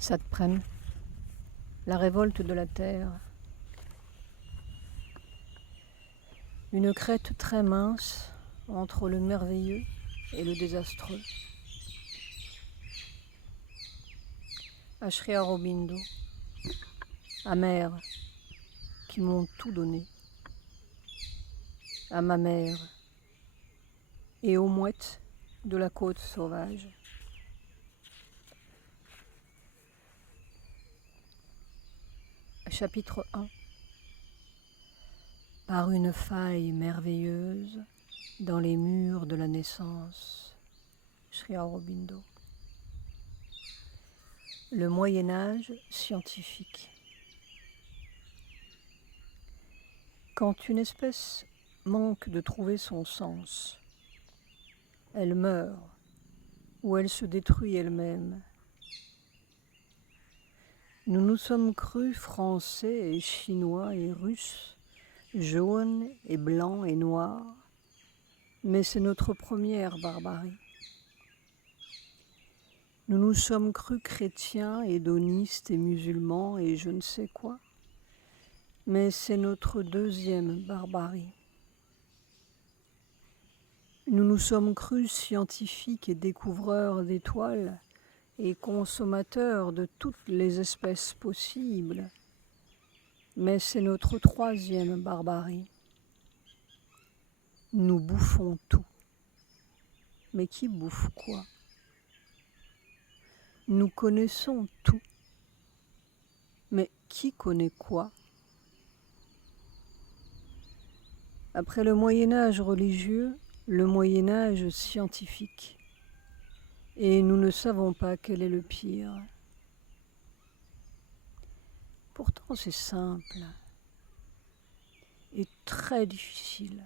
Satprem, la révolte de la terre. Une crête très mince entre le merveilleux et le désastreux. À Sri Aurobindo, à mère qui m'ont tout donné, à ma mère et aux mouettes de la côte sauvage. Chapitre 1. Par une faille merveilleuse dans les murs de la naissance. Sri Aurobindo. Le Moyen-Âge scientifique. Quand une espèce manque de trouver son sens, elle meurt ou elle se détruit elle-même. Nous nous sommes crus français et chinois et russes, jaunes et blancs et noirs, mais c'est notre première barbarie. Nous nous sommes crus chrétiens, hédonistes et musulmans et je ne sais quoi, mais c'est notre deuxième barbarie. Nous nous sommes crus scientifiques et découvreurs d'étoiles et consommateurs de toutes les espèces possibles, mais c'est notre troisième barbarie. Nous bouffons tout. Mais qui bouffe quoi ? Nous connaissons tout. Mais qui connaît quoi ? Après le Moyen-Âge religieux, le Moyen-Âge scientifique. Et nous ne savons pas quel est le pire. Pourtant c'est simple et très difficile.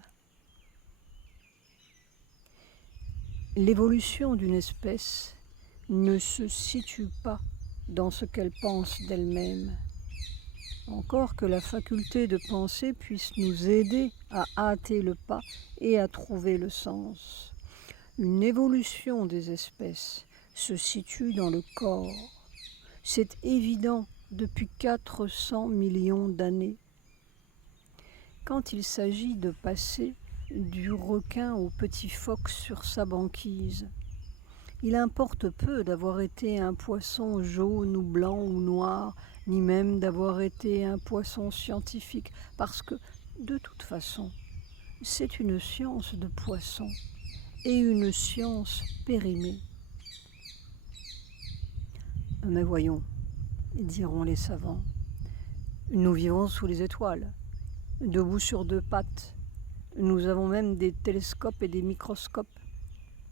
L'évolution d'une espèce ne se situe pas dans ce qu'elle pense d'elle-même. Encore que la faculté de penser puisse nous aider à hâter le pas et à trouver le sens. Une évolution des espèces se situe dans le corps. C'est évident depuis 400 millions d'années. Quand il s'agit de passer du requin au petit phoque sur sa banquise, il importe peu d'avoir été un poisson jaune ou blanc ou noir, ni même d'avoir été un poisson scientifique, parce que, de toute façon, c'est une science de poisson et une science périmée. Mais voyons, diront les savants, nous vivons sous les étoiles, debout sur deux pattes. Nous avons même des télescopes et des microscopes.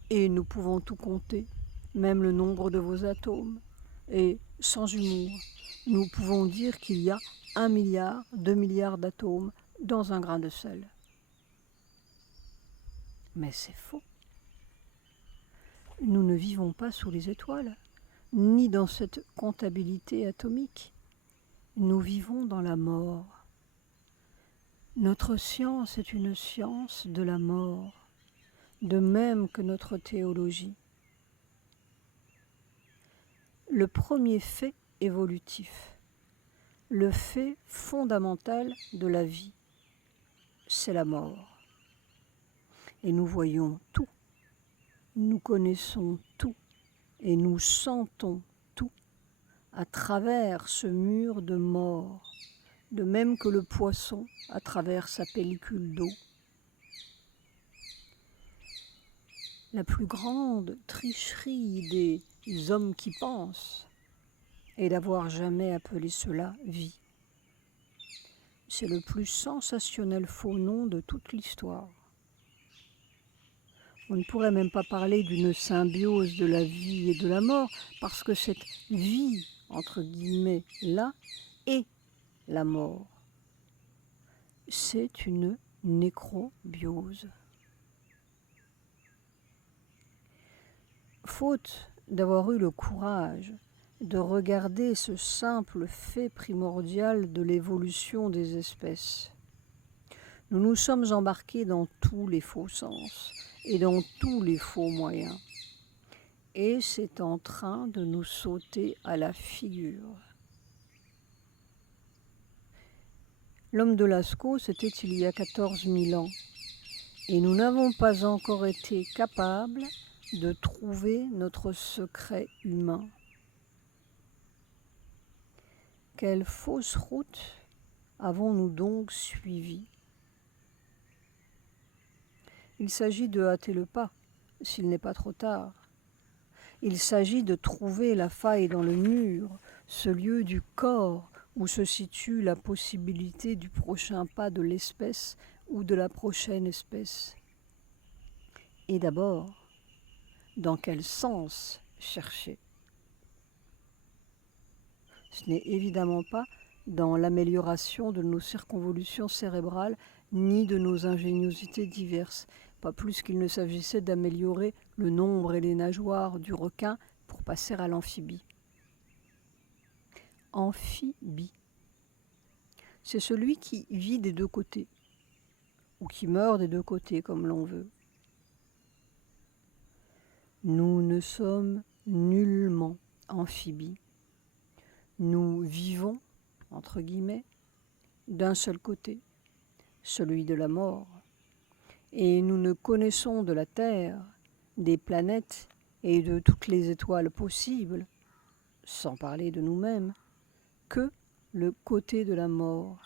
Et nous pouvons tout compter, même le nombre de vos atomes. Et sans humour, nous pouvons dire qu'il y a 1 milliard, 2 milliards d'atomes dans un grain de sel. Mais c'est faux. Nous ne vivons pas sous les étoiles, ni dans cette comptabilité atomique. Nous vivons dans la mort. Notre science est une science de la mort, de même que notre théologie. Le premier fait évolutif, le fait fondamental de la vie, c'est la mort. Et nous voyons tout, nous connaissons tout et nous sentons tout à travers ce mur de mort, de même que le poisson à travers sa pellicule d'eau. La plus grande tricherie des hommes qui pensent est d'avoir jamais appelé cela vie. C'est le plus sensationnel faux nom de toute l'histoire. On ne pourrait même pas parler d'une symbiose de la vie et de la mort, parce que cette vie, entre guillemets, là, est la mort. C'est une nécrobiose. Faute d'avoir eu le courage de regarder ce simple fait primordial de l'évolution des espèces, nous nous sommes embarqués dans tous les faux sens et dans tous les faux moyens. et c'est en train de nous sauter à la figure. L'homme de Lascaux, c'était il y a 14 000 ans, et nous n'avons pas encore été capables de trouver notre secret humain. Quelle fausse route avons-nous donc suivi? Il s'agit de hâter le pas, s'il n'est pas trop tard. Il s'agit de trouver la faille dans le mur, ce lieu du corps où se situe la possibilité du prochain pas de l'espèce ou de la prochaine espèce. Et d'abord, dans quel sens chercher? Ce n'est évidemment pas dans l'amélioration de nos circonvolutions cérébrales ni de nos ingéniosités diverses, pas plus qu'il ne s'agissait d'améliorer le nombre et les nageoires du requin pour passer à l'amphibie. Amphibie, c'est celui qui vit des deux côtés, ou qui meurt des deux côtés, comme l'on veut. Nous ne sommes nullement amphibies. Nous vivons, entre guillemets, d'un seul côté, celui de la mort. Et nous ne connaissons de la Terre, des planètes et de toutes les étoiles possibles, sans parler de nous-mêmes, que le côté de la mort.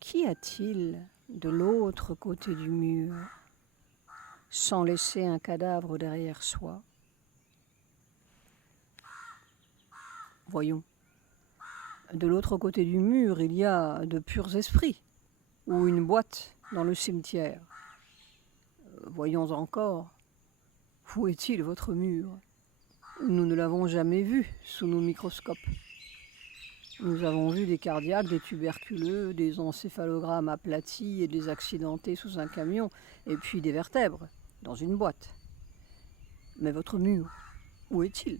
Qu'y a-t-il de l'autre côté du mur, sans laisser un cadavre derrière soi? Voyons. De l'autre côté du mur, il y a de purs esprits, ou une boîte dans le cimetière. Voyons encore. Où est-il votre mur? Nous ne l'avons jamais vu sous nos microscopes. Nous avons vu des cardiaques, des tuberculeux, des encéphalogrammes aplatis et des accidentés sous un camion, et puis des vertèbres dans une boîte. Mais votre mur, où est-il?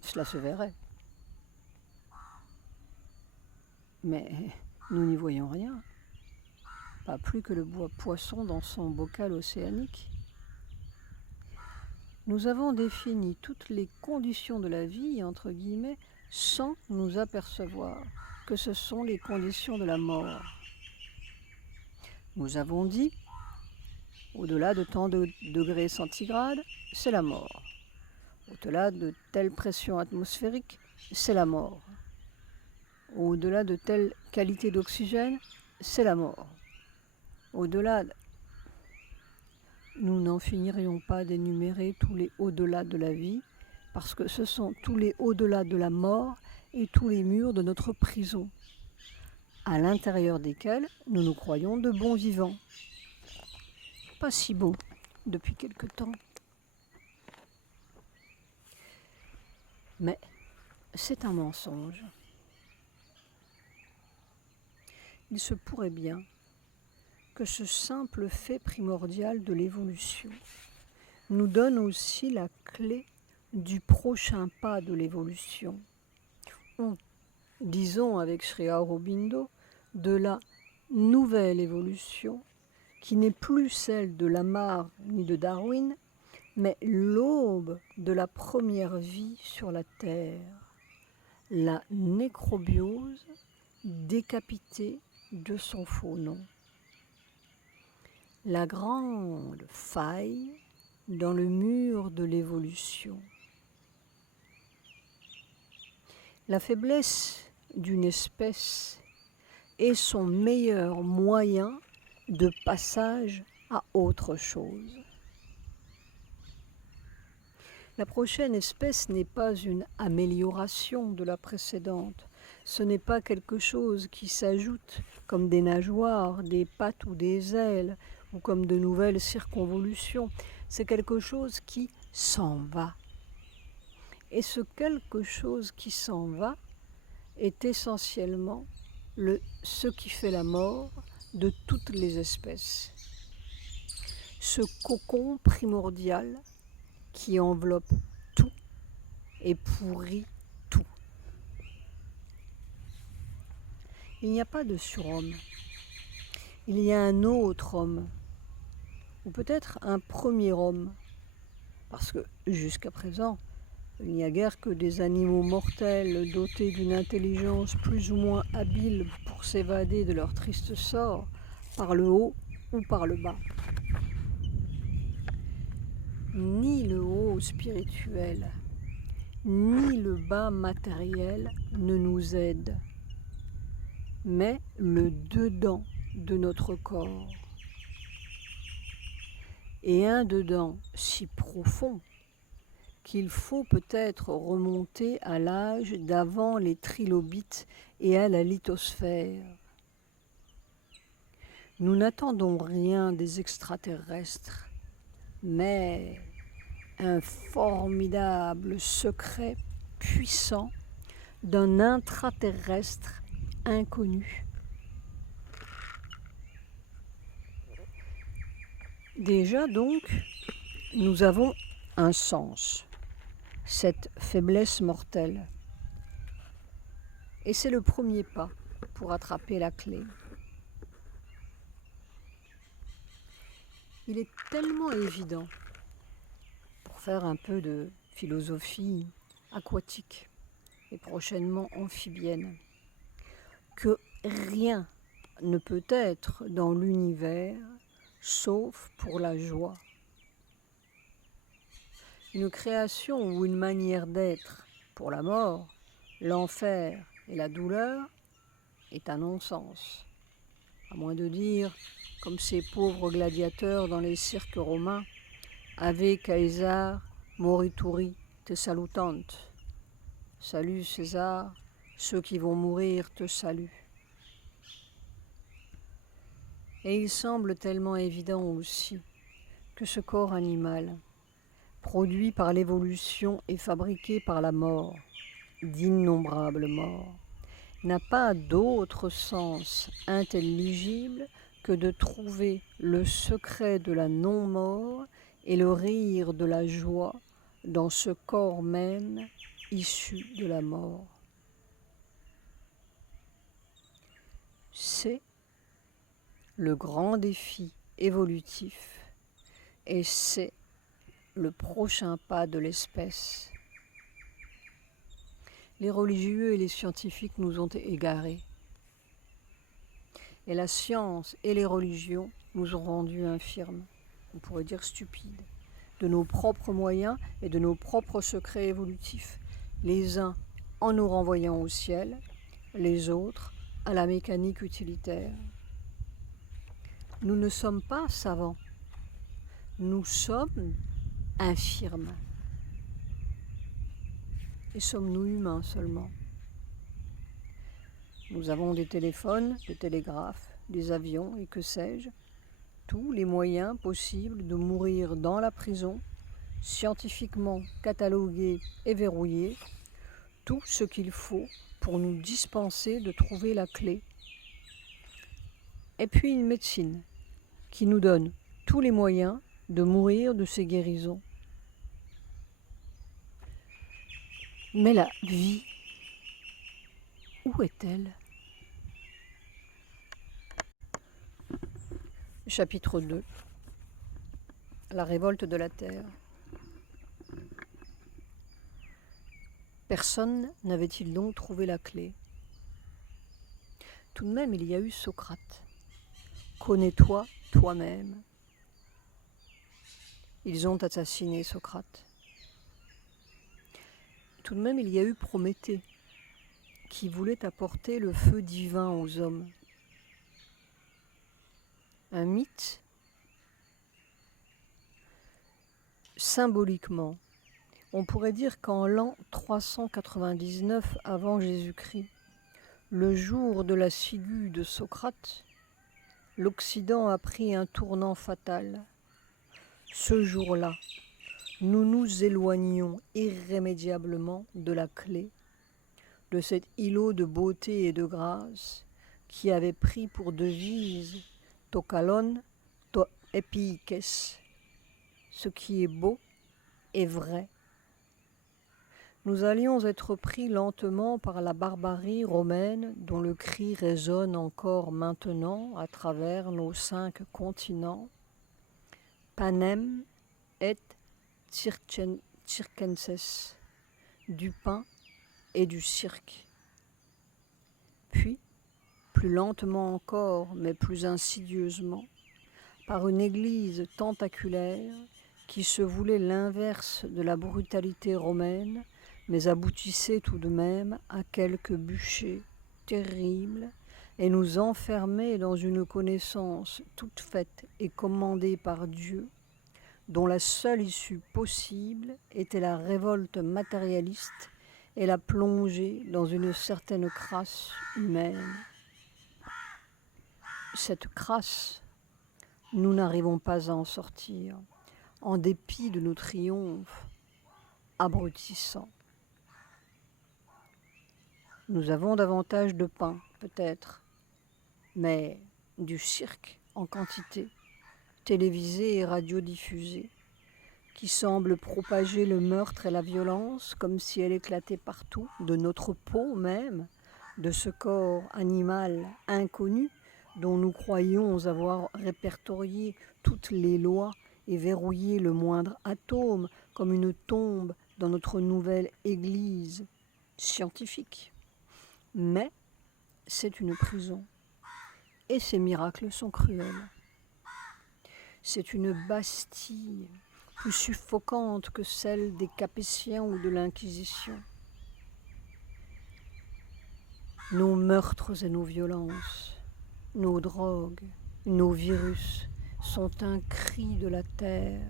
Cela se verrait. Mais nous n'y voyons rien, pas plus que le poisson dans son bocal océanique. Nous avons défini toutes les conditions de la vie, entre guillemets, sans nous apercevoir que ce sont les conditions de la mort. Nous avons dit, au-delà de tant de degrés centigrades, c'est la mort. Au-delà de telle pression atmosphérique, c'est la mort. Au-delà de telle qualité d'oxygène, c'est la mort. Au-delà, nous n'en finirions pas d'énumérer tous les au-delà de la vie, parce que ce sont tous les au-delà de la mort et tous les murs de notre prison, à l'intérieur desquels nous nous croyons de bons vivants. Pas si beaux depuis quelque temps. Mais c'est un mensonge. Il se pourrait bien que ce simple fait primordial de l'évolution nous donne aussi la clé du prochain pas de l'évolution. Ou, disons avec Sri Aurobindo, de la nouvelle évolution, qui n'est plus celle de Lamarck ni de Darwin, mais l'aube de la première vie sur la Terre, la nécrobiose décapitée de son faux nom. La grande faille dans le mur de l'évolution. La faiblesse d'une espèce est son meilleur moyen de passage à autre chose. La prochaine espèce n'est pas une amélioration de la précédente. Ce n'est pas quelque chose qui s'ajoute comme des nageoires, des pattes ou des ailes, ou comme de nouvelles circonvolutions. C'est quelque chose qui s'en va. Et ce quelque chose qui s'en va est essentiellement ce qui fait la mort de toutes les espèces. Ce cocon primordial qui enveloppe tout et pourrit tout. Il n'y a pas de surhomme. Il y a un autre homme, ou peut-être un premier homme, parce que jusqu'à présent, il n'y a guère que des animaux mortels dotés d'une intelligence plus ou moins habile pour s'évader de leur triste sort, par le haut ou par le bas. Ni le haut spirituel, ni le bas matériel ne nous aident, mais le dedans de notre corps. Et un dedans si profond qu'il faut peut-être remonter à l'âge d'avant les trilobites et à la lithosphère. Nous n'attendons rien des extraterrestres, mais un formidable secret puissant d'un intraterrestre inconnu. Déjà donc, nous avons un sens, cette faiblesse mortelle. Et c'est le premier pas pour attraper la clé. Il est tellement évident, pour faire un peu de philosophie aquatique et prochainement amphibienne, que rien ne peut être dans l'univers sauf pour la joie. Une création ou une manière d'être pour la mort, l'enfer et la douleur est un non-sens. À moins de dire, comme ces pauvres gladiateurs dans les cirques romains, Ave Caesar morituri te salutant. Salut César, ceux qui vont mourir te saluent. Et il semble tellement évident aussi que ce corps animal, produit par l'évolution et fabriqué par la mort, d'innombrables morts, n'a pas d'autre sens intelligible que de trouver le secret de la non-mort et le rire de la joie dans ce corps même issu de la mort. C'est le grand défi évolutif et c'est le prochain pas de l'espèce. Les religieux et les scientifiques nous ont égarés. Et la science et les religions nous ont rendus infirmes, on pourrait dire stupides, de nos propres moyens et de nos propres secrets évolutifs, les uns en nous renvoyant au ciel, les autres à la mécanique utilitaire. Nous ne sommes pas savants, nous sommes infirmes. Et sommes-nous humains seulement? Nous avons des téléphones, des télégraphes, des avions et que sais-je, tous les moyens possibles de mourir dans la prison, scientifiquement catalogués et verrouillés, tout ce qu'il faut pour nous dispenser de trouver la clé. Et puis une médecine qui nous donne tous les moyens de mourir de ces guérisons. Mais la vie, où est-elle? Chapitre 2. La révolte de la terre. Personne n'avait-il donc trouvé la clé? Tout de même, il y a eu Socrate. Connais-toi toi-même. Ils ont assassiné Socrate. Tout de même, il y a eu Prométhée, qui voulait apporter le feu divin aux hommes. Un mythe, symboliquement, on pourrait dire qu'en l'an 399 avant Jésus-Christ, le jour de la ciguë de Socrate, l'Occident a pris un tournant fatal. Ce jour-là, nous nous éloignions irrémédiablement de la clé, de cet îlot de beauté et de grâce qui avait pris pour devise « To kalon, to epikes », ce qui est beau est vrai. Nous allions être pris lentement par la barbarie romaine dont le cri résonne encore maintenant à travers nos 5 continents, panem et circenses, du pain et du cirque. Puis, plus lentement encore, mais plus insidieusement, par une église tentaculaire qui se voulait l'inverse de la brutalité romaine, mais aboutissait tout de même à quelques bûchers terribles et nous enfermait dans une connaissance toute faite et commandée par Dieu, dont la seule issue possible était la révolte matérialiste et la plongée dans une certaine crasse humaine. Cette crasse, nous n'arrivons pas à en sortir, en dépit de nos triomphes abrutissants. Nous avons davantage de pain, peut-être, mais du cirque en quantité, télévisé et radiodiffusé, qui semble propager le meurtre et la violence comme si elle éclatait partout, de notre peau même, de ce corps animal inconnu dont nous croyons avoir répertorié toutes les lois et verrouillé le moindre atome comme une tombe dans notre nouvelle église scientifique. Mais c'est une prison, et ces miracles sont cruels. C'est une Bastille plus suffocante que celle des Capétiens ou de l'Inquisition. Nos meurtres et nos violences, nos drogues, nos virus sont un cri de la terre,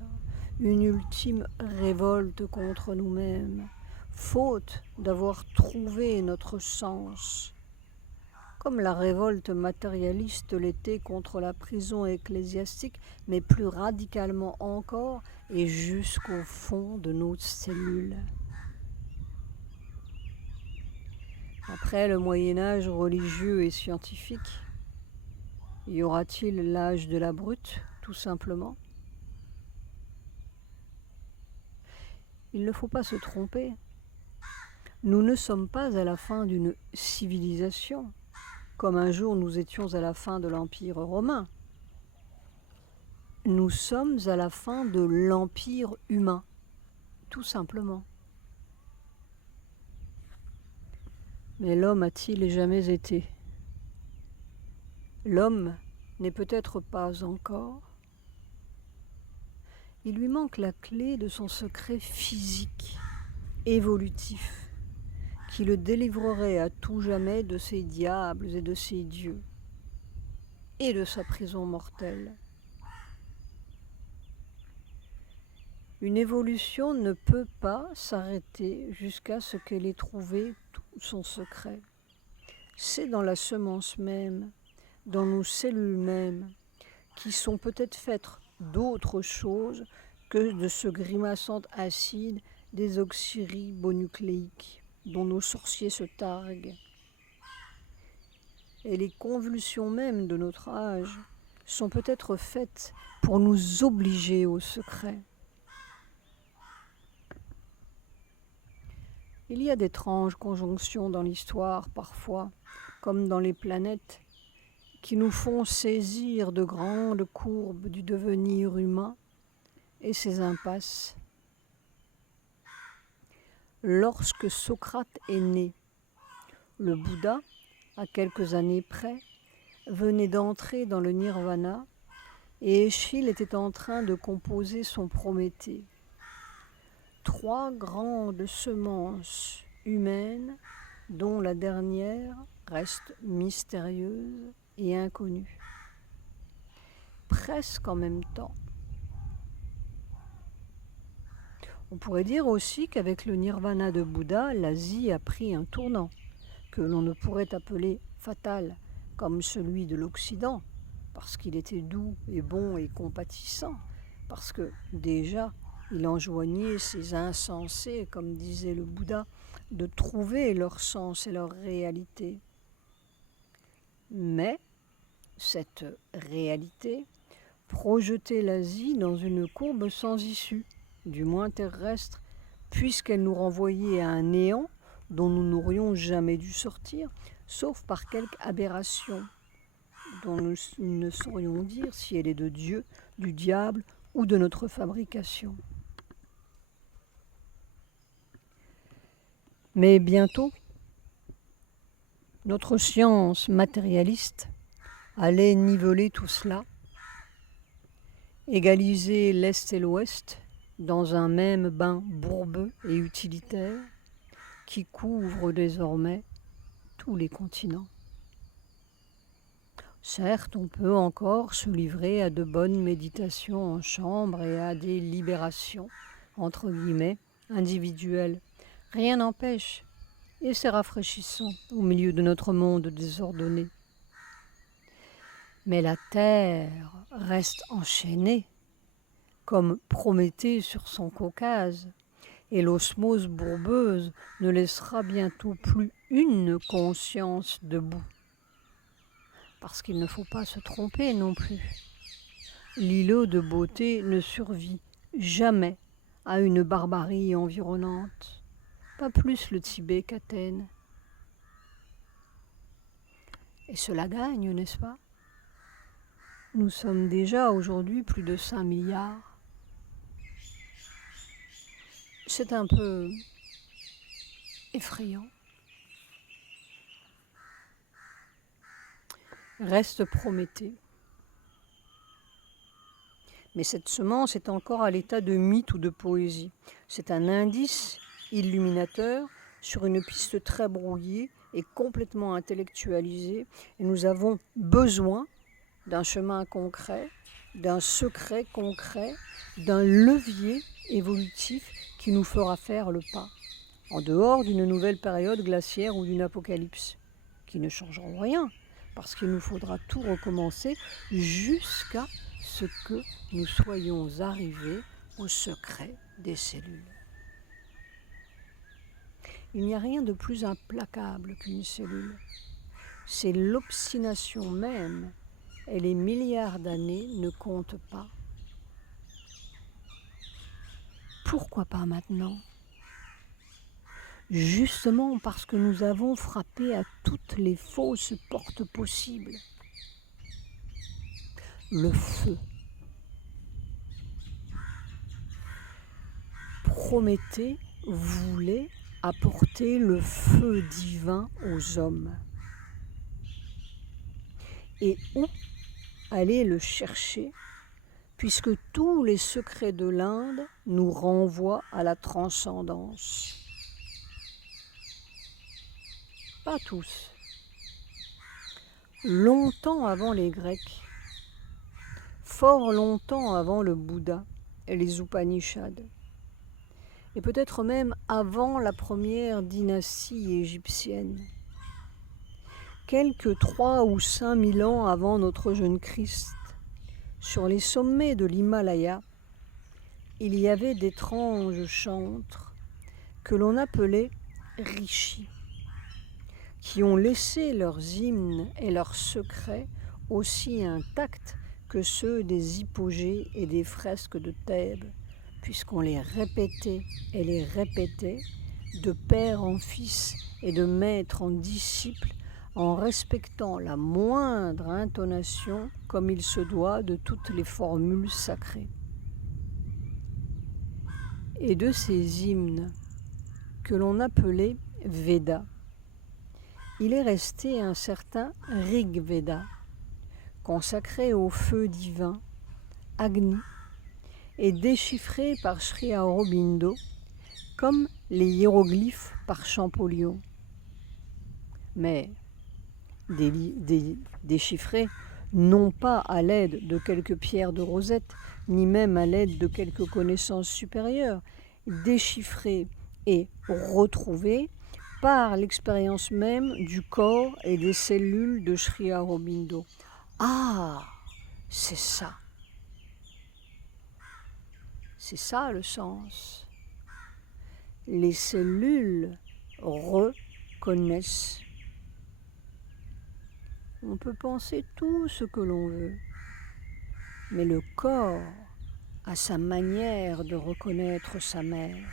une ultime révolte contre nous-mêmes, faute d'avoir trouvé notre sens, comme la révolte matérialiste l'était contre la prison ecclésiastique, mais plus radicalement encore et jusqu'au fond de nos cellules. Après le Moyen-Âge religieux et scientifique, y aura-t-il l'âge de la brute, tout simplement? Il ne faut pas se tromper. Nous ne sommes pas à la fin d'une civilisation, comme un jour nous étions à la fin de l'Empire romain. Nous sommes à la fin de l'Empire humain, tout simplement. Mais l'homme a-t-il jamais été? L'homme n'est peut-être pas encore. Il lui manque la clé de son secret physique, évolutif, qui le délivrerait à tout jamais de ses diables et de ses dieux, et de sa prison mortelle. Une évolution ne peut pas s'arrêter jusqu'à ce qu'elle ait trouvé tout son secret. C'est dans la semence même, dans nos cellules mêmes, qui sont peut-être faites d'autre chose que de ce grimaçant acide désoxyribonucléique dont nos sorciers se targuent. Et les convulsions mêmes de notre âge sont peut-être faites pour nous obliger au secret. Il y a d'étranges conjonctions dans l'histoire parfois, comme dans les planètes, qui nous font saisir de grandes courbes du devenir humain et ses impasses. Lorsque Socrate est né, le Bouddha, à quelques années près, venait d'entrer dans le nirvana et Échille était en train de composer son Prométhée. 3 grandes semences humaines dont la dernière reste mystérieuse et inconnue. Presque en même temps. On pourrait dire aussi qu'avec le nirvana de Bouddha, l'Asie a pris un tournant, que l'on ne pourrait appeler fatal, comme celui de l'Occident, parce qu'il était doux et bon et compatissant, parce que déjà, il enjoignait ces insensés, comme disait le Bouddha, de trouver leur sens et leur réalité. Mais cette réalité projetait l'Asie dans une courbe sans issue, du moins terrestre, puisqu'elle nous renvoyait à un néant dont nous n'aurions jamais dû sortir, sauf par quelque aberration, dont nous ne saurions dire si elle est de Dieu, du diable ou de notre fabrication. Mais bientôt, notre science matérialiste allait niveler tout cela, égaliser l'Est et l'Ouest dans un même bain bourbeux et utilitaire qui couvre désormais tous les continents. Certes, on peut encore se livrer à de bonnes méditations en chambre et à des libérations, entre guillemets, individuelles. Rien n'empêche, et c'est rafraîchissant au milieu de notre monde désordonné. Mais la Terre reste enchaînée, comme Prométhée sur son Caucase, et l'osmose bourbeuse ne laissera bientôt plus une conscience debout. Parce qu'il ne faut pas se tromper non plus. L'îlot de beauté ne survit jamais à une barbarie environnante, pas plus le Tibet qu'Athènes. Et cela gagne, n'est-ce pas? Nous sommes déjà aujourd'hui plus de 5 milliards. C'est un peu effrayant. Reste Prométhée. Mais cette semence est encore à l'état de mythe ou de poésie. C'est un indice illuminateur sur une piste très brouillée et complètement intellectualisée. Et nous avons besoin d'un chemin concret, d'un secret concret, d'un levier évolutif qui nous fera faire le pas, en dehors d'une nouvelle période glaciaire ou d'une apocalypse, qui ne changeront rien, parce qu'il nous faudra tout recommencer jusqu'à ce que nous soyons arrivés au secret des cellules. Il n'y a rien de plus implacable qu'une cellule. C'est l'obstination même, et les milliards d'années ne comptent pas. Pourquoi pas maintenant ? Justement parce que nous avons frappé à toutes les fausses portes possibles. Le feu. Prométhée voulait apporter le feu divin aux hommes. Et où aller le chercher, puisque tous les secrets de l'Inde nous renvoient à la transcendance. Pas tous. Longtemps avant les Grecs, fort longtemps avant le Bouddha et les Upanishads, et peut-être même avant la première dynastie égyptienne, quelques 3 ou 5 000 ans avant notre jeune Christ, sur les sommets de l'Himalaya, il y avait d'étranges chantres que l'on appelait rishis, qui ont laissé leurs hymnes et leurs secrets aussi intacts que ceux des hypogées et des fresques de Thèbes, puisqu'on les répétait et les répétait de père en fils et de maître en disciple, en respectant la moindre intonation comme il se doit de toutes les formules sacrées. Et de ces hymnes que l'on appelait Védas, il est resté un certain Rig Veda, consacré au feu divin, Agni, et déchiffré par Sri Aurobindo comme les hiéroglyphes par Champollion. Mais déchiffré non pas à l'aide de quelques pierres de rosette, ni même à l'aide de quelques connaissances supérieures, déchiffré et retrouvé par l'expérience même du corps et des cellules de Sri Aurobindo. Ah, c'est ça. C'est ça le sens. Les cellules reconnaissent. On peut penser tout ce que l'on veut, mais le corps a sa manière de reconnaître sa mère.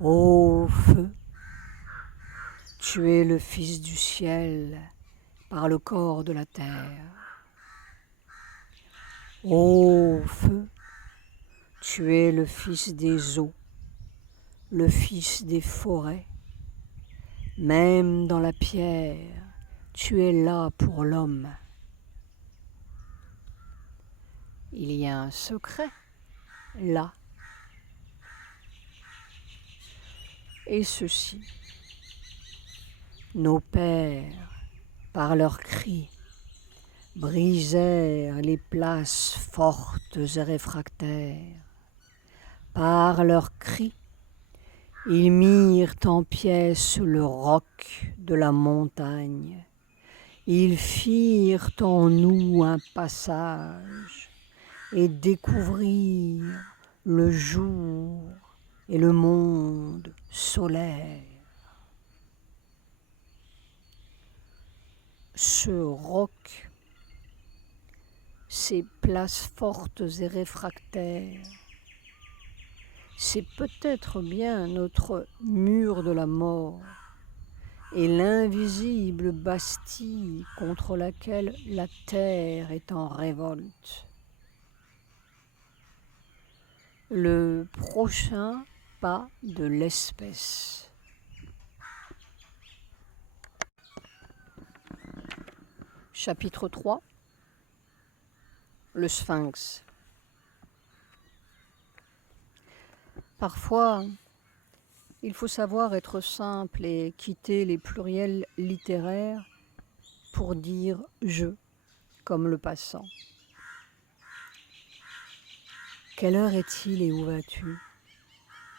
Ô feu, tu es le Fils du ciel par le corps de la terre. Ô feu, tu es le fils des eaux, le fils des forêts. Même dans la pierre, tu es là pour l'homme. Il y a un secret là. Et ceci, nos pères, par leurs cris, brisèrent les places fortes et réfractaires. Par leurs cris, ils mirent en pièces le roc de la montagne. Ils firent en nous un passage et découvrirent le jour et le monde solaire. Ce roc, ces places fortes et réfractaires, c'est peut-être bien notre mur de la mort et l'invisible Bastille contre laquelle la terre est en révolte. Le prochain pas de l'espèce. Chapitre 3. Le Sphinx. Parfois, il faut savoir être simple et quitter les pluriels littéraires pour dire « je », comme le passant. Quelle heure est-il et où vas-tu?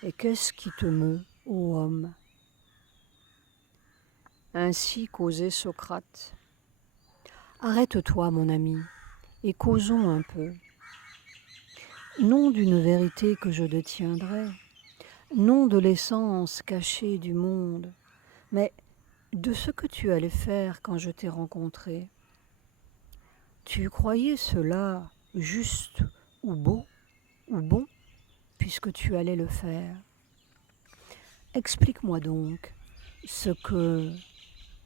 Et qu'est-ce qui te meut, ô homme? Ainsi causait Socrate. Arrête-toi, mon ami, et causons un peu. Non d'une vérité que je détiendrai, non de l'essence cachée du monde, mais de ce que tu allais faire quand je t'ai rencontré. Tu croyais cela juste ou beau ou bon, puisque tu allais le faire. Explique-moi donc ce que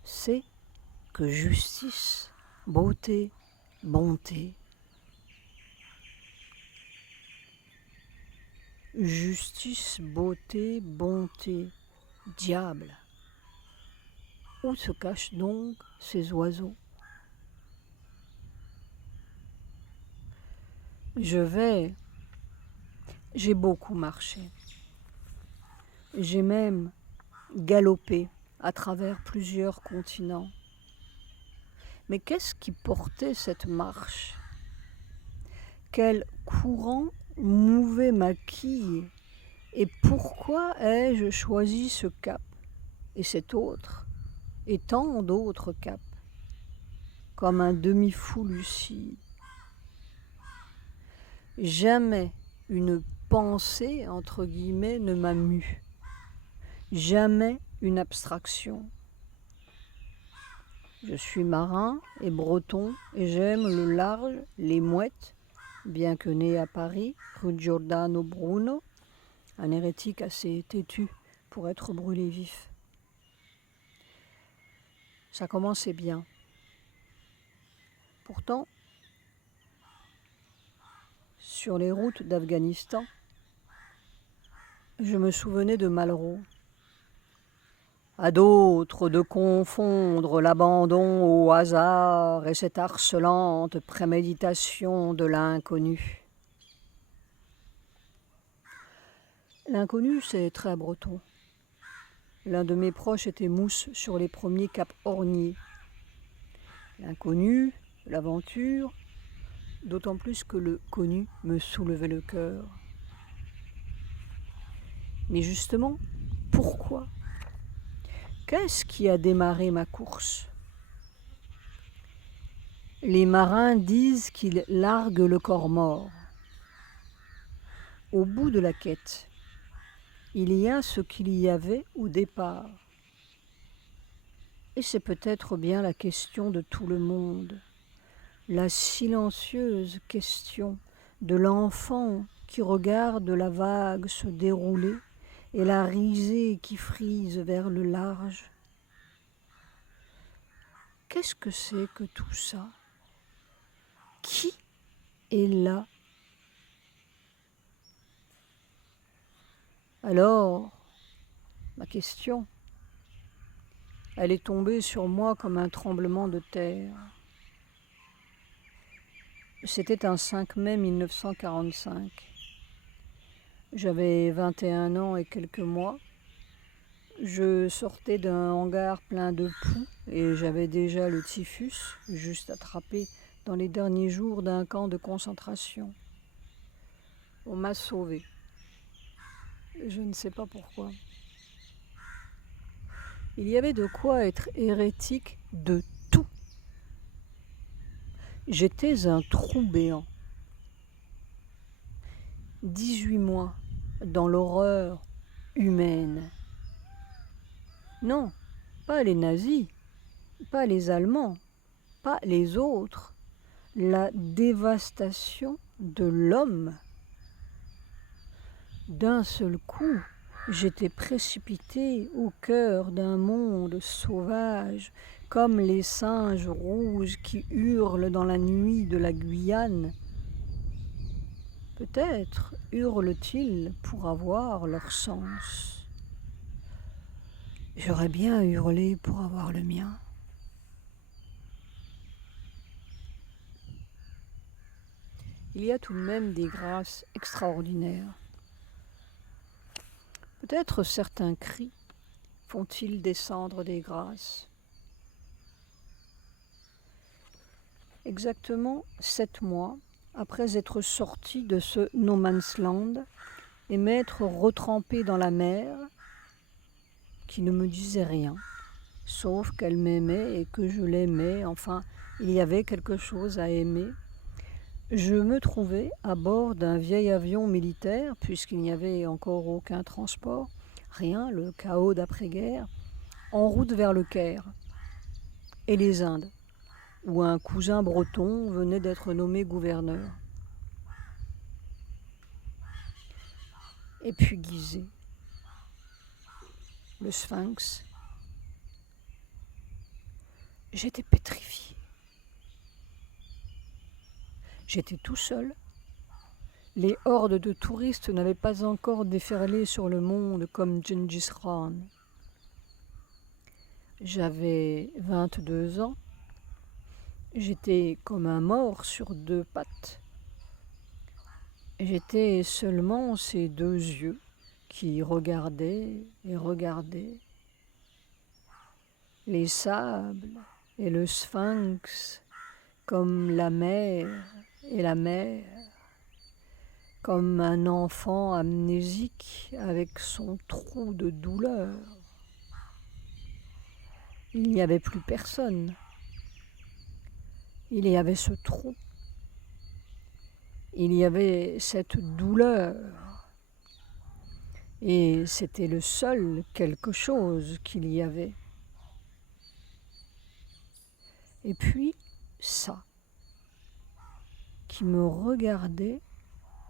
c'est que justice, beauté, bonté. Justice, beauté, bonté, diable. Où se cachent donc ces oiseaux? J'ai beaucoup marché. J'ai même galopé à travers plusieurs continents. Mais qu'est-ce qui portait cette marche? Quel courant mouvait ma quille? Et pourquoi ai-je choisi ce cap et cet autre et tant d'autres caps, comme un demi-fou lucide? Jamais une pensée, entre guillemets, ne m'a mue. Jamais une abstraction. Je suis marin et breton et j'aime le large, les mouettes, bien que né à Paris, rue Giordano Bruno, un hérétique assez têtu pour être brûlé vif. Ça commençait bien. Pourtant, sur les routes d'Afghanistan, je me souvenais de Malraux. À d'autres de confondre l'abandon au hasard et cette harcelante préméditation de l'inconnu. L'inconnu, c'est très breton. L'un de mes proches était mousse sur les premiers caps orniers. L'inconnu, l'aventure, d'autant plus que le connu me soulevait le cœur. Mais justement, pourquoi? Qu'est-ce qui a démarré ma course? Les marins disent qu'ils larguent le corps mort. Au bout de la quête, il y a ce qu'il y avait au départ. Et c'est peut-être bien la question de tout le monde, la silencieuse question de l'enfant qui regarde la vague se dérouler et la risée qui frise vers le large. Qu'est-ce que c'est que tout ça? Qui Et là, alors, ma question, elle est tombée sur moi comme un tremblement de terre. C'était un 5 mai 1945. J'avais 21 ans et quelques mois. Je sortais d'un hangar plein de poux et j'avais déjà le typhus, juste attrapé dans les derniers jours d'un camp de concentration. On m'a sauvée. Je ne sais pas pourquoi. Il y avait de quoi être hérétique de tout. J'étais un trou béant. 18 mois dans l'horreur humaine. Non, pas les nazis, pas les Allemands, pas les autres. La dévastation de l'homme. D'un seul coup, j'étais précipité au cœur d'un monde sauvage, comme les singes rouges qui hurlent dans la nuit de la Guyane. Peut-être hurlent-ils pour avoir leur sens. J'aurais bien hurlé pour avoir le mien. Il y a tout de même des grâces extraordinaires. Peut-être certains cris font-ils descendre des grâces. Exactement 7 mois après être sorti de ce no man's land et m'être retrempé dans la mer, qui ne me disait rien, sauf qu'elle m'aimait et que je l'aimais, enfin, il y avait quelque chose à aimer. Je me trouvais à bord d'un vieil avion militaire, puisqu'il n'y avait encore aucun transport, rien, le chaos d'après-guerre, en route vers le Caire et les Indes, où un cousin breton venait d'être nommé gouverneur. Et puis Gizeh, le Sphinx. J'étais pétrifié. J'étais tout seul. Les hordes de touristes n'avaient pas encore déferlé sur le monde comme Gengis Khan. J'avais 22 ans. J'étais comme un mort sur 2 pattes. J'étais seulement ces 2 yeux qui regardaient et regardaient. Les sables et le sphinx, comme la mer et la mer, comme un enfant amnésique avec son trou de douleur. Il n'y avait plus personne. Il y avait ce trou. Il y avait cette douleur. Et c'était le seul quelque chose qu'il y avait. Et puis, ça, qui me regardait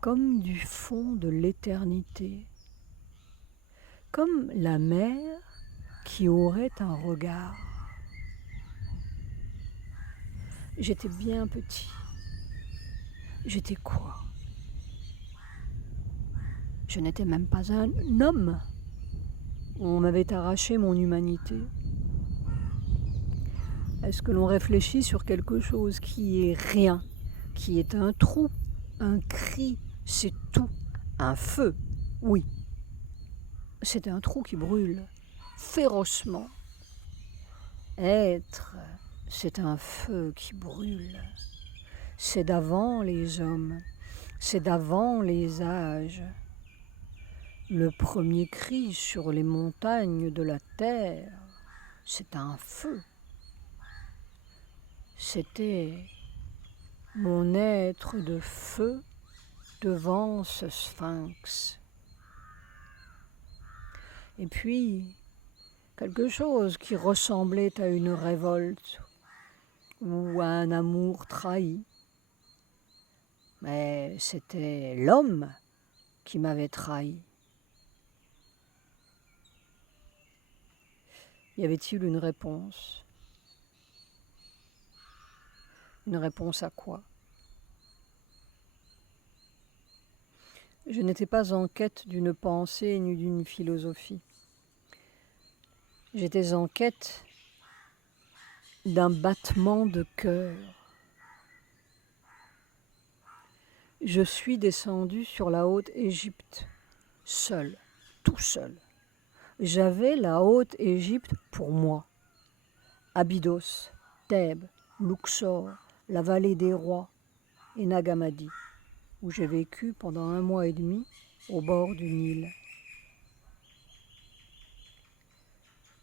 comme du fond de l'éternité, comme la mer qui aurait un regard. J'étais bien petit. J'étais quoi? Je n'étais même pas un homme. On m'avait arraché mon humanité. Est-ce que l'on réfléchit sur quelque chose qui est rien, qui est un trou, un cri, c'est tout, un feu? Oui, c'est un trou qui brûle, férocement. Être, c'est un feu qui brûle. C'est d'avant les hommes, c'est d'avant les âges. Le premier cri sur les montagnes de la terre, c'est un feu. C'était mon être de feu devant ce sphinx. Et puis, quelque chose qui ressemblait à une révolte ou à un amour trahi. Mais c'était l'homme qui m'avait trahi. Y avait-il une réponse? Une réponse à quoi? Je n'étais pas en quête d'une pensée ni d'une philosophie. J'étais en quête d'un battement de cœur. Je suis descendu sur la Haute-Égypte, seul, tout seul. J'avais la Haute-Égypte pour moi. Abydos, Thèbes, Luxor, la vallée des rois et Nagamadi, où j'ai vécu pendant 1 mois et demi au bord du Nil.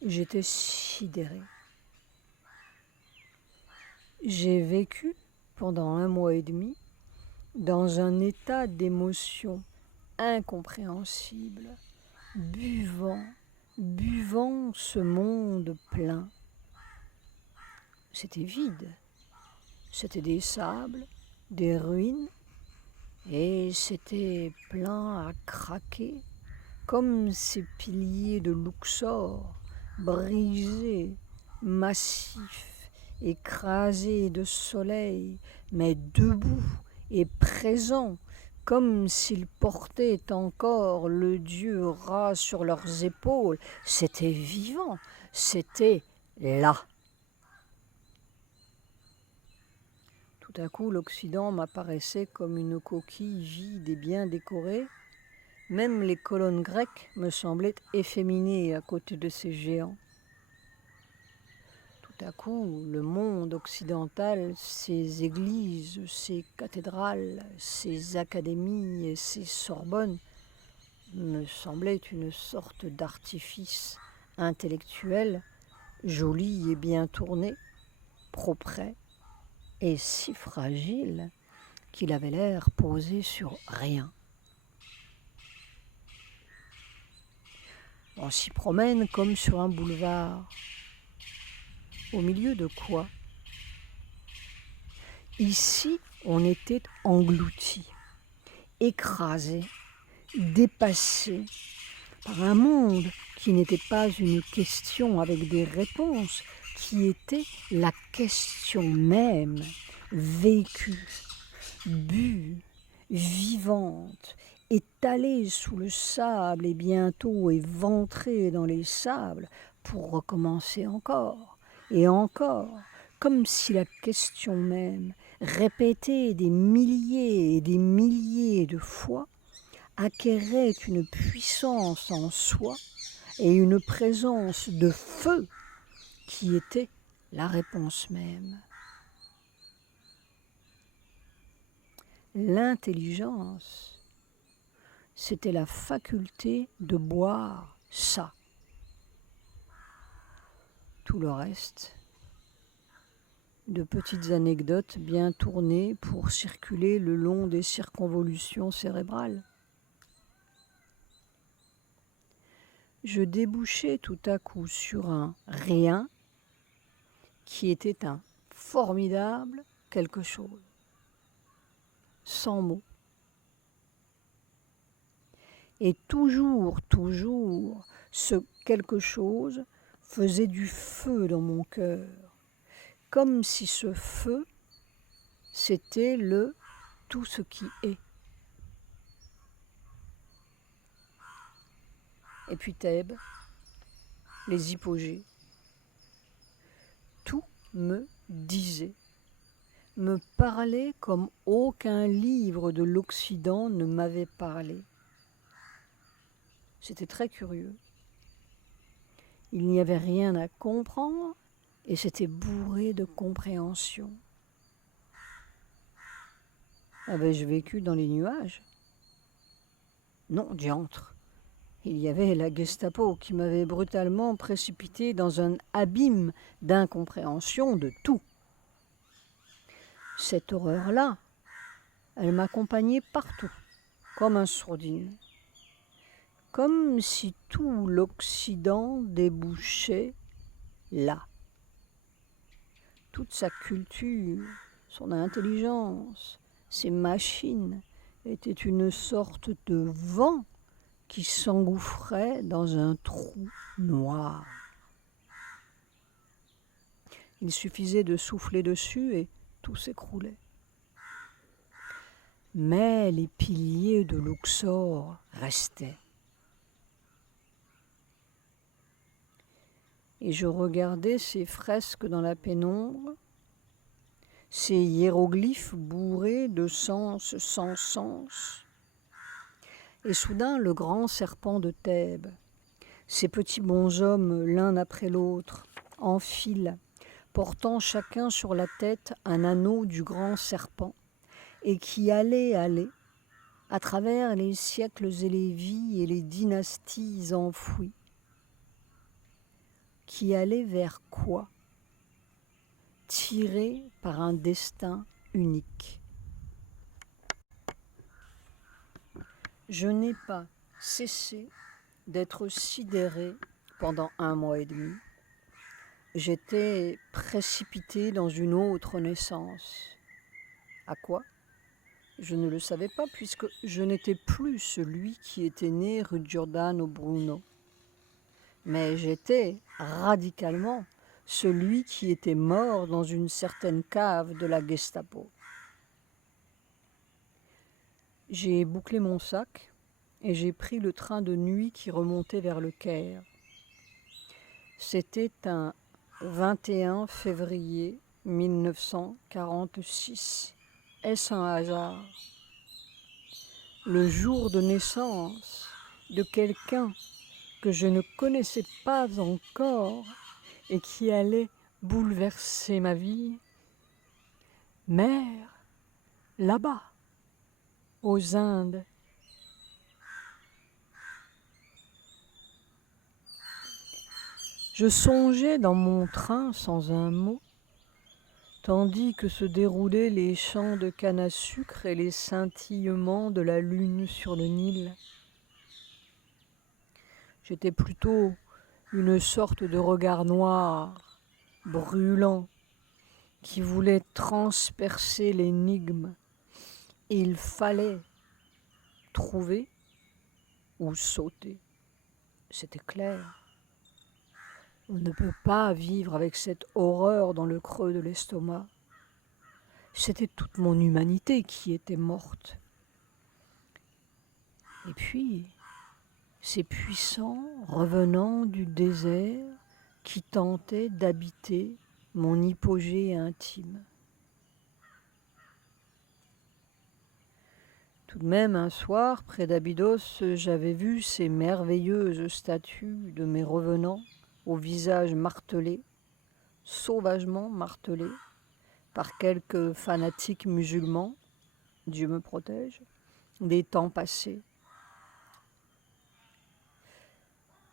J'étais sidéré. J'ai vécu pendant 1 mois et demi dans un état d'émotion incompréhensible, buvant ce monde plein. C'était vide, c'était des sables, des ruines, et c'était plein à craquer, comme ces piliers de Luxor, brisés, massifs, écrasés de soleil, mais debout et présents, comme s'ils portaient encore le dieu Ra sur leurs épaules. C'était vivant, c'était là. Tout à coup, l'Occident m'apparaissait comme une coquille vide et bien décorée. Même les colonnes grecques me semblaient efféminées à côté de ces géants. Tout à coup, le monde occidental, ses églises, ses cathédrales, ses académies et ses Sorbonnes me semblaient une sorte d'artifice intellectuel, joli et bien tourné, propre et si fragile qu'il avait l'air posé sur rien. On s'y promène comme sur un boulevard. Au milieu de quoi? Ici, on était englouti, écrasé, dépassé par un monde qui n'était pas une question avec des réponses, qui était la question même, vécue, bue, vivante, étalée sous le sable et bientôt éventrée dans les sables pour recommencer encore et encore, comme si la question même, répétée des milliers et des milliers de fois, acquérait une puissance en soi et une présence de feu qui était la réponse même. L'intelligence, c'était la faculté de boire ça. Tout le reste, de petites anecdotes bien tournées pour circuler le long des circonvolutions cérébrales. Je débouchais tout à coup sur un rien qui était un formidable quelque chose, sans mots. Et toujours, ce quelque chose faisait du feu dans mon cœur, comme si ce feu, c'était le tout ce qui est. Et puis Thèbes, les hypogées, tout me disait, me parlait comme aucun livre de l'Occident ne m'avait parlé. C'était très curieux. Il n'y avait rien à comprendre et c'était bourré de compréhension. Avais-je vécu dans les nuages? Non, diantre. Il y avait la Gestapo qui m'avait brutalement précipité dans un abîme d'incompréhension de tout. Cette horreur-là, elle m'accompagnait partout, comme un sourdine. Comme si tout l'Occident débouchait là. Toute sa culture, son intelligence, ses machines étaient une sorte de vent qui s'engouffrait dans un trou noir. Il suffisait de souffler dessus et tout s'écroulait. mais les piliers de Luxor restaient. Et je regardais ces fresques dans la pénombre, ces hiéroglyphes bourrés de sens sans sens. Et soudain, le grand serpent de Thèbes, ces petits bonshommes l'un après l'autre, en file, portant chacun sur la tête un anneau du grand serpent, et qui allaient à travers les siècles et les vies et les dynasties enfouies. Qui allaient vers quoi? Tirés par un destin unique. Je n'ai pas cessé d'être sidéré pendant 1 mois et demi. J'étais précipité dans une autre naissance. À quoi? Je ne le savais pas puisque je n'étais plus celui qui était né rue Giordano Bruno. Mais j'étais radicalement celui qui était mort dans une certaine cave de la Gestapo. J'ai bouclé mon sac et j'ai pris le train de nuit qui remontait vers le Caire. C'était un 21 février 1946. Est-ce un hasard? Le jour de naissance de quelqu'un que je ne connaissais pas encore et qui allait bouleverser ma vie. Mère, là-bas, aux Indes. Je songeais dans mon train sans un mot, tandis que se déroulaient les champs de canne à sucre et les scintillements de la lune sur le Nil. J'étais plutôt une sorte de regard noir, brûlant, qui voulait transpercer l'énigme. Et il fallait trouver ou sauter. C'était clair. On ne peut pas vivre avec cette horreur dans le creux de l'estomac. C'était toute mon humanité qui était morte. Et puis, ces puissants revenants du désert qui tentaient d'habiter mon hypogée intime. Tout de même, un soir, près d'Abydos, j'avais vu ces merveilleuses statues de mes revenants au visage martelé, sauvagement martelé, par quelques fanatiques musulmans, Dieu me protège, des temps passés.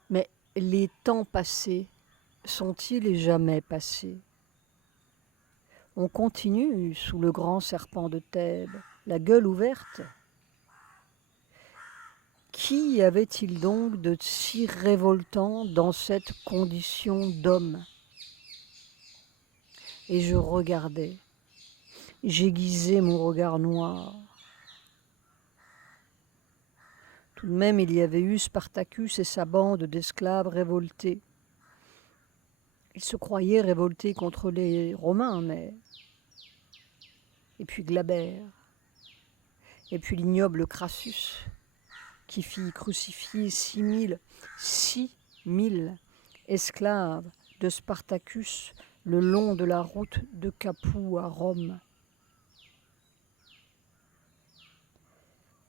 Mais les temps passés sont-ils jamais passés? On continue sous le grand serpent de Thèbes, la gueule ouverte. Qui avait-il donc de si révoltant dans cette condition d'homme? Et je regardais, j'aiguisais mon regard noir. Tout de même, il y avait eu Spartacus et sa bande d'esclaves révoltés. Ils se croyaient révoltés contre les Romains, mais... Et puis Glaber, et puis l'ignoble Crassus, qui fit crucifier 6000 esclaves de Spartacus le long de la route de Capoue à Rome.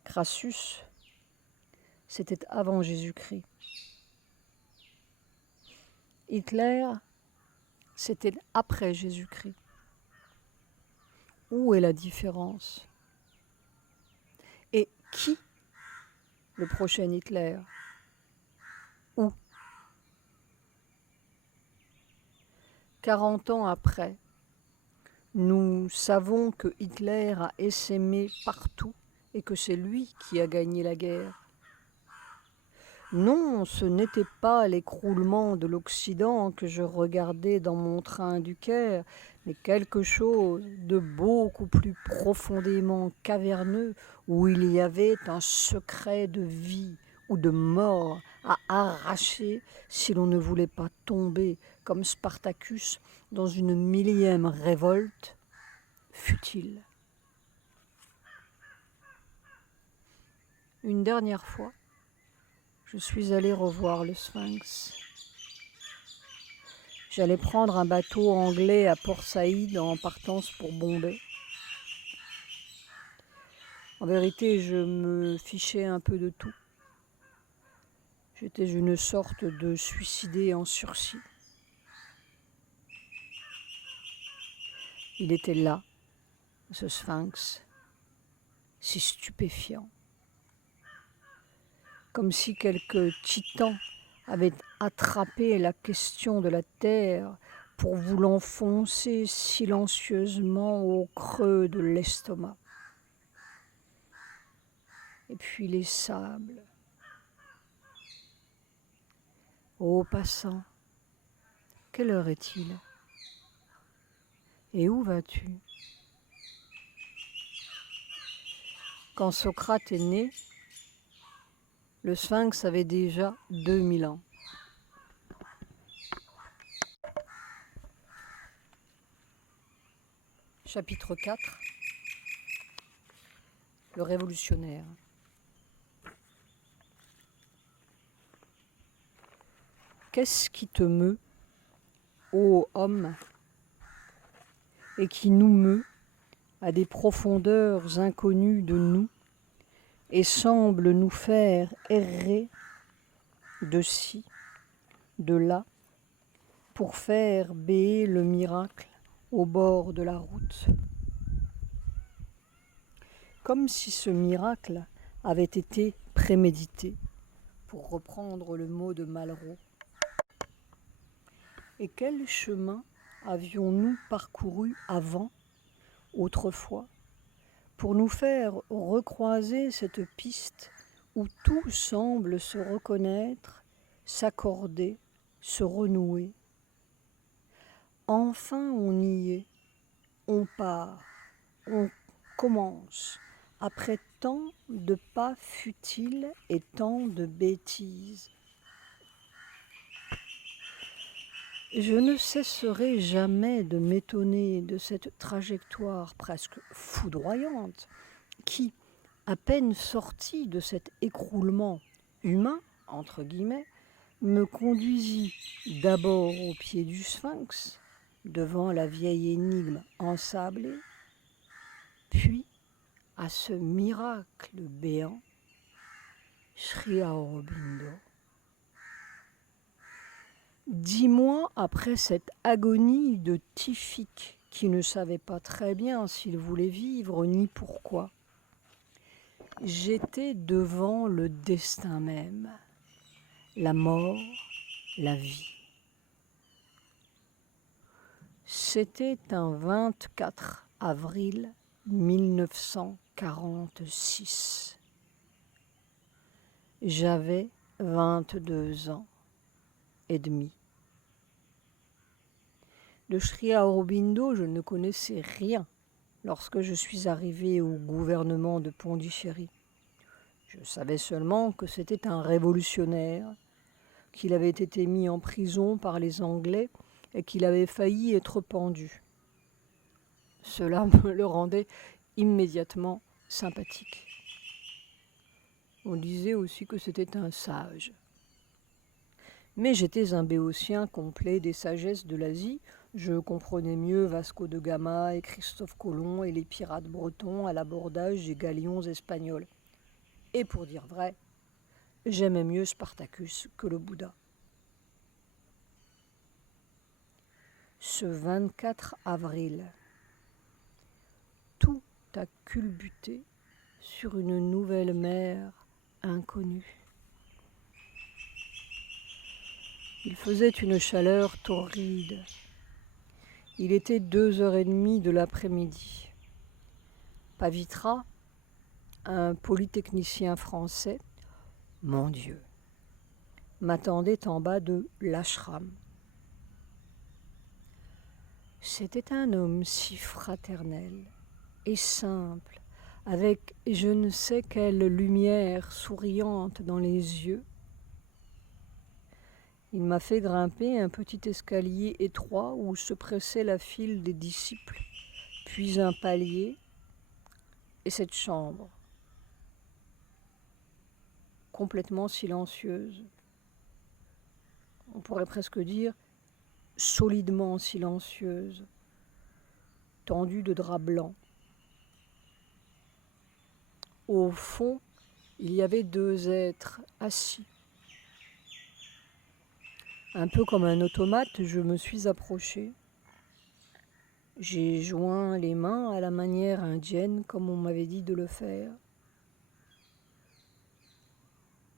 Crassus, c'était avant Jésus-Christ. Hitler, c'était après Jésus-Christ. Où est la différence? Et qui le prochain Hitler? Où? 40 ans après, nous savons que Hitler a essaimé partout et que c'est lui qui a gagné la guerre. Non, ce n'était pas l'écroulement de l'Occident que je regardais dans mon train du Caire, mais quelque chose de beaucoup plus profondément caverneux où il y avait un secret de vie ou de mort à arracher si l'on ne voulait pas tomber comme Spartacus dans une millième révolte futile. une dernière fois, je suis allé revoir le Sphinx. J'allais prendre un bateau anglais à Port Saïd en partance pour Bombay. En vérité, je me fichais un peu de tout. J'étais une sorte de suicidé en sursis. Il était là, ce Sphinx, si stupéfiant. Comme si quelques titans avaient attrapé la question de la Terre pour vous l'enfoncer silencieusement au creux de l'estomac. Et puis les sables. Ô passant, quelle heure est-il? Et où vas-tu? Quand Socrate est né, le Sphinx avait déjà 2000 ans. Chapitre 4. Le révolutionnaire. Qu'est-ce qui te meut, ô homme, et qui nous meut à des profondeurs inconnues de nous et semble nous faire errer de ci, de là, pour faire béer le miracle au bord de la route? Comme si ce miracle avait été prémédité, pour reprendre le mot de Malraux. Et quel chemin avions-nous parcouru avant, autrefois, pour nous faire recroiser cette piste où tout semble se reconnaître, s'accorder, se renouer? Enfin on y est, on part, on commence, après tant de pas futiles et tant de bêtises. Je ne cesserai jamais de m'étonner de cette trajectoire presque foudroyante qui, à peine sortie de cet écroulement humain, entre guillemets, me conduisit d'abord au pied du Sphinx, devant la vieille énigme ensablée, puis à ce miracle béant, Sri Aurobindo. 10 mois après cette agonie de typhique qui ne savait pas très bien s'il voulait vivre ni pourquoi, j'étais devant le destin même, la mort, la vie. C'était un 24 avril 1946. J'avais 22 ans et demi. De Sri Aurobindo, je ne connaissais rien lorsque je suis arrivée au gouvernement de Pondichéry. Je savais seulement que c'était un révolutionnaire, qu'il avait été mis en prison par les Anglais et qu'il avait failli être pendu. Cela me le rendait immédiatement sympathique. On disait aussi que c'était un sage. Mais j'étais un béotien complet des sagesses de l'Asie. Je comprenais mieux Vasco de Gama et Christophe Colomb et les pirates bretons à l'abordage des galions espagnols. Et pour dire vrai, j'aimais mieux Spartacus que le Bouddha. Ce 24 avril, tout a culbuté sur une nouvelle mer inconnue. Il faisait une chaleur torride. Il était 2h30 de l'après-midi. Pavitra, un polytechnicien français, mon Dieu, m'attendait en bas de l'ashram. C'était un homme si fraternel et simple, avec je ne sais quelle lumière souriante dans les yeux. Il m'a fait grimper un petit escalier étroit où se pressait la file des disciples, puis un palier et cette chambre. complètement silencieuse. On pourrait presque dire solidement silencieuse, tendue de drap blanc. Au fond, il y avait deux êtres assis. Un peu comme un automate, je me suis approchée. J'ai joint les mains à la manière indienne, comme on m'avait dit de le faire.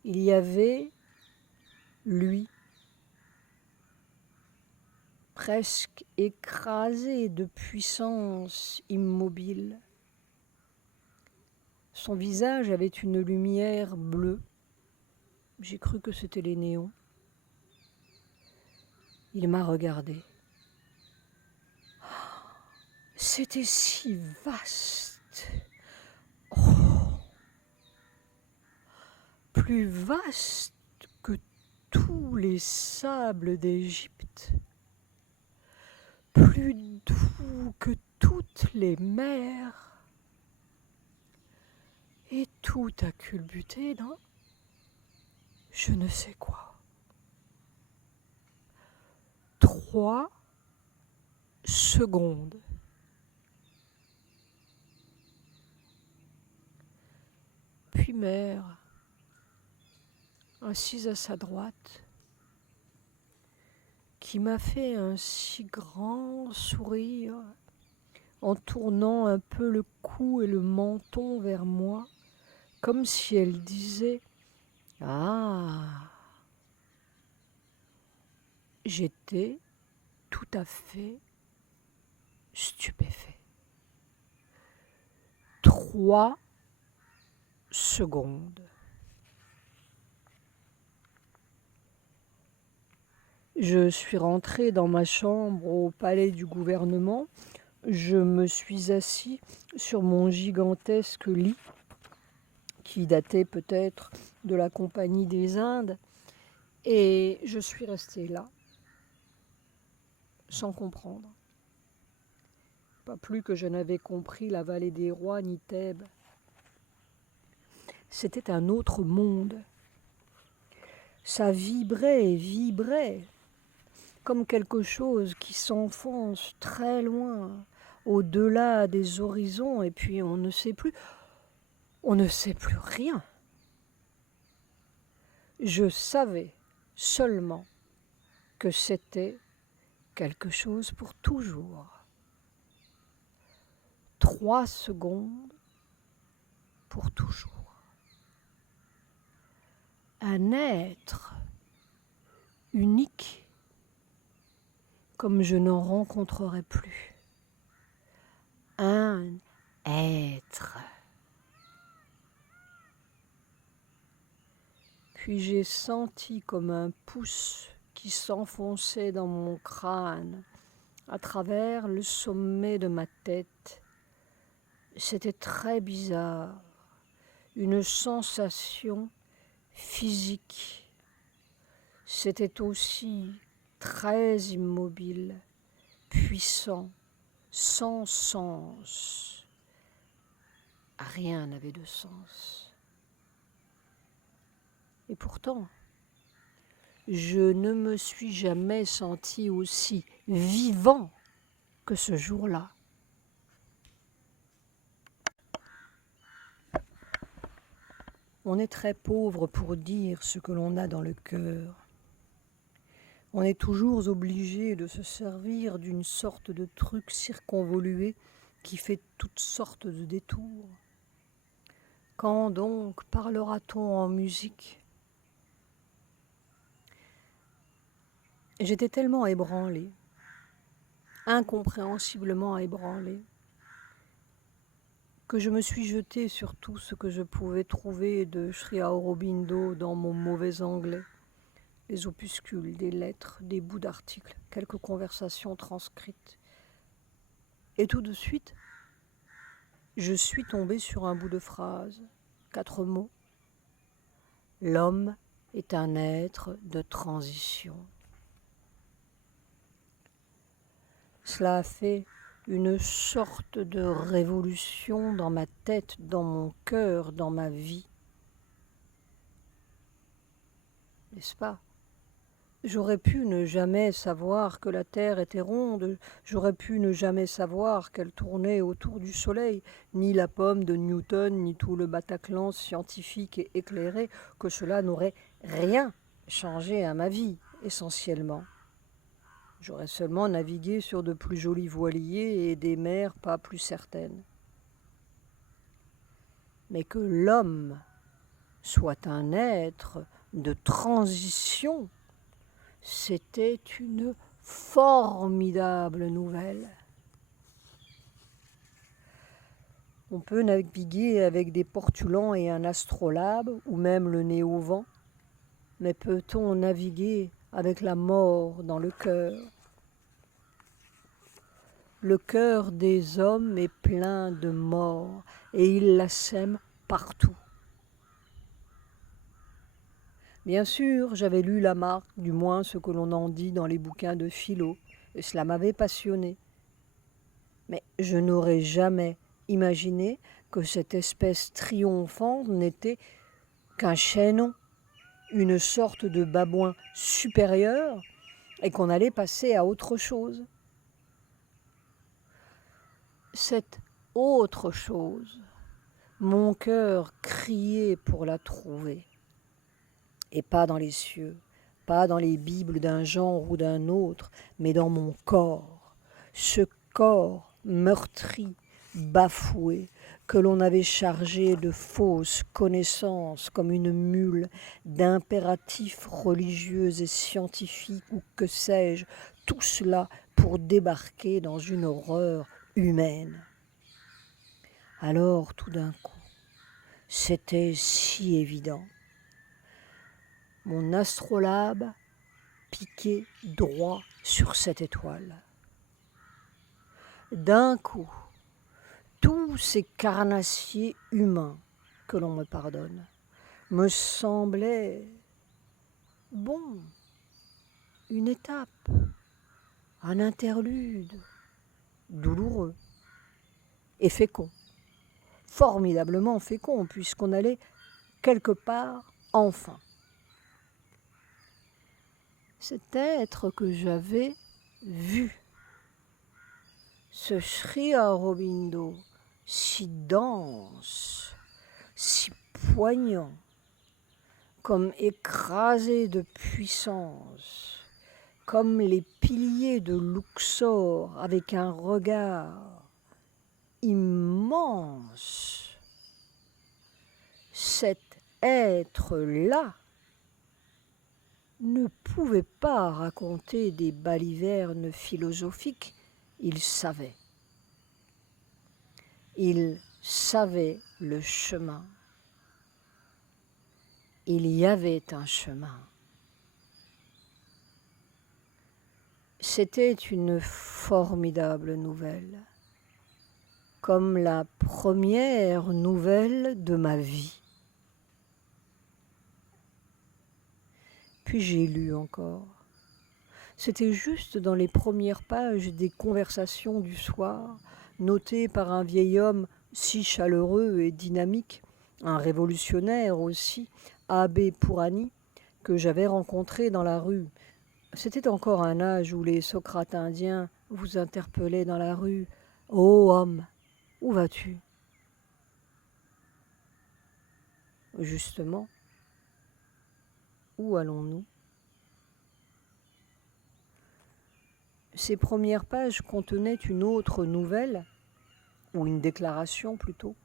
Il y avait lui, presque écrasé de puissance immobile. Son visage avait une lumière bleue. J'ai cru que c'était les néons. Il m'a regardé. C'était si vaste. Oh, plus vaste que tous les sables d'Égypte, plus doux que toutes les mers, et tout a culbuté dans je ne sais quoi. 3 secondes. Puis mère, assise à sa droite, qui m'a fait un si grand sourire en tournant un peu le cou et le menton vers moi, comme si elle disait « Ah !» J'étais tout à fait stupéfait. 3 secondes. Je suis rentrée dans ma chambre au palais du gouvernement. Je me suis assis sur mon gigantesque lit, qui datait peut-être de la Compagnie des Indes, et je suis restée là, sans comprendre. Pas plus que je n'avais compris la vallée des rois ni Thèbes. C'était un autre monde. Ça vibrait et vibrait, comme quelque chose qui s'enfonce très loin, au-delà des horizons, et puis on ne sait plus rien. Je savais seulement que c'était quelque chose pour toujours. 3 secondes pour toujours. Un être unique comme je n'en rencontrerai plus. Un être. Puis j'ai senti comme un pouce qui s'enfonçait dans mon crâne à travers le sommet de ma tête. C'était très bizarre, une sensation physique. C'était aussi très immobile, puissant, sans sens. Rien n'avait de sens. Et pourtant, je ne me suis jamais senti aussi vivant que ce jour-là. On est très pauvre pour dire ce que l'on a dans le cœur. On est toujours obligé de se servir d'une sorte de truc circonvolué qui fait toutes sortes de détours. Quand donc parlera-t-on en musique ? J'étais tellement ébranlée, incompréhensiblement ébranlée, que je me suis jetée sur tout ce que je pouvais trouver de Sri Aurobindo dans mon mauvais anglais. Des opuscules, des lettres, des bouts d'articles, quelques conversations transcrites. Et tout de suite, je suis tombée sur un bout de phrase, 4 mots. L'homme est un être de transition. Cela a fait une sorte de révolution dans ma tête, dans mon cœur, dans ma vie. n'est-ce pas? J'aurais pu ne jamais savoir que la Terre était ronde, j'aurais pu ne jamais savoir qu'elle tournait autour du Soleil, ni la pomme de Newton, ni tout le Bataclan scientifique et éclairé, que cela n'aurait rien changé à ma vie, essentiellement. J'aurais seulement navigué sur de plus jolis voiliers et des mers pas plus certaines. Mais que l'homme soit un être de transition, c'était une formidable nouvelle. On peut naviguer avec des portulans et un astrolabe, ou même le nez au vent, mais peut-on naviguer avec la mort dans le cœur? Le cœur des hommes est plein de mort, et ils la sèment partout. Bien sûr, j'avais lu Lamarck, du moins ce que l'on en dit dans les bouquins de philo, et cela m'avait passionné. Mais je n'aurais jamais imaginé que cette espèce triomphante n'était qu'un chaînon, une sorte de babouin supérieur, et qu'on allait passer à autre chose. Cette autre chose, mon cœur criait pour la trouver. Et pas dans les cieux, pas dans les bibles d'un genre ou d'un autre, mais dans mon corps. Ce corps meurtri, bafoué, que l'on avait chargé de fausses connaissances comme une mule, d'impératifs religieux et scientifiques ou que sais-je, tout cela pour débarquer dans une horreur humaine. Alors tout d'un coup, c'était si évident. Mon astrolabe piquait droit sur cette étoile. D'un coup, tous ces carnassiers humains, que l'on me pardonne, me semblaient, bon, une étape, un interlude, douloureux et fécond, formidablement fécond, puisqu'on allait quelque part enfin. Cet être que j'avais vu, ce Sri Aurobindo, si dense, si poignant, comme écrasé de puissance, comme les piliers de Luxor avec un regard immense. Cet être-là ne pouvait pas raconter des balivernes philosophiques, il savait. Il savait le chemin. Il y avait un chemin. C'était une formidable nouvelle, comme la première nouvelle de ma vie. Puis j'ai lu encore. C'était juste dans les premières pages des conversations du soir, notées par un vieil homme si chaleureux et dynamique, un révolutionnaire aussi, Abbé Pourani, que j'avais rencontré dans la rue. C'était encore un âge où les Socrates indiens vous interpellaient dans la rue. « Ô homme, où vas-tu » Justement, où allons-nous? Ces premières pages contenaient une autre nouvelle, ou une déclaration plutôt,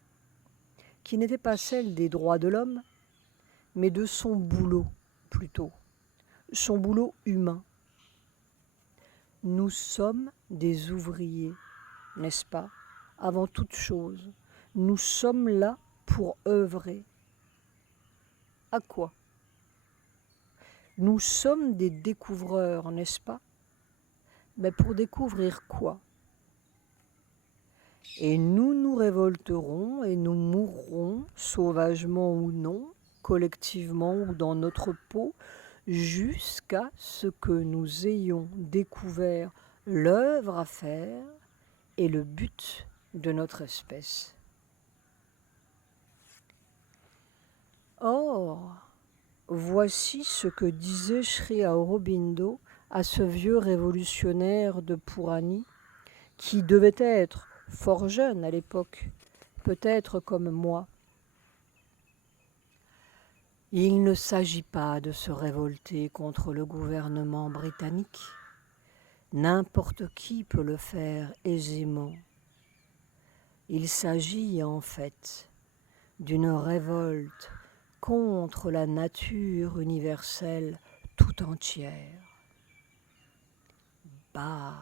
qui n'était pas celle des droits de l'homme, mais de son boulot plutôt, son boulot humain. Nous sommes des ouvriers, n'est-ce pas? Avant toute chose, nous sommes là pour œuvrer. À quoi? Nous sommes des découvreurs, n'est-ce pas? Mais pour découvrir quoi? Et nous nous révolterons et nous mourrons, sauvagement ou non, collectivement ou dans notre peau, jusqu'à ce que nous ayons découvert l'œuvre à faire et le but de notre espèce. Or, Voici ce que disait Sri Aurobindo à ce vieux révolutionnaire de Purani, qui devait être fort jeune à l'époque, peut-être comme moi. Il ne s'agit pas de se révolter contre le gouvernement britannique. N'importe qui peut le faire aisément. Il s'agit en fait d'une révolte contre la nature universelle tout entière. Bah,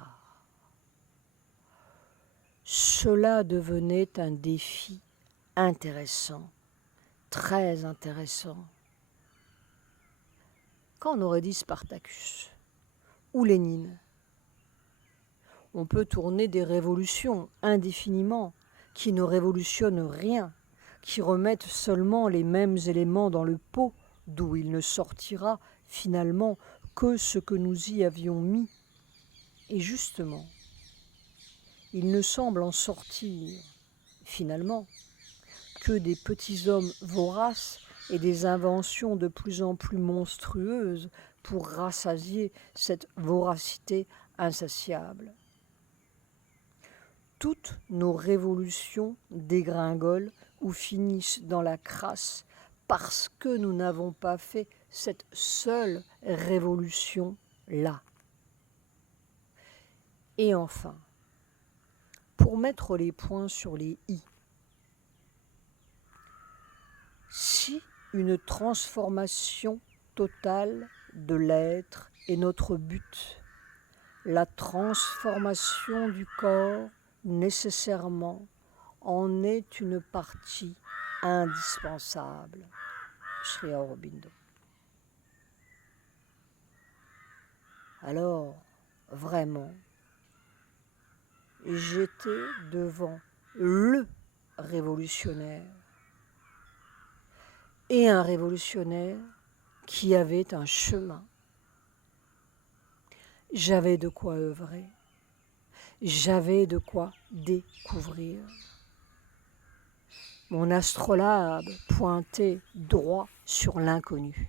cela devenait un défi intéressant, très intéressant. Qu'en aurait dit Spartacus ou Lénine? On peut tourner des révolutions indéfiniment, qui ne révolutionnent rien, qui remettent seulement les mêmes éléments dans le pot, d'où il ne sortira finalement que ce que nous y avions mis. Et justement, il ne semble en sortir, finalement, que des petits hommes voraces et des inventions de plus en plus monstrueuses pour rassasier cette voracité insatiable. Toutes nos révolutions dégringolent ou finissent dans la crasse parce que nous n'avons pas fait cette seule révolution-là. Et enfin, pour mettre les points sur les i, si une transformation totale de l'être est notre but, la transformation du corps nécessairement en est une partie indispensable. Sri Aurobindo. Alors, vraiment, j'étais devant le révolutionnaire et un révolutionnaire qui avait un chemin. J'avais de quoi œuvrer. J'avais de quoi découvrir. Mon astrolabe pointait droit sur l'inconnu.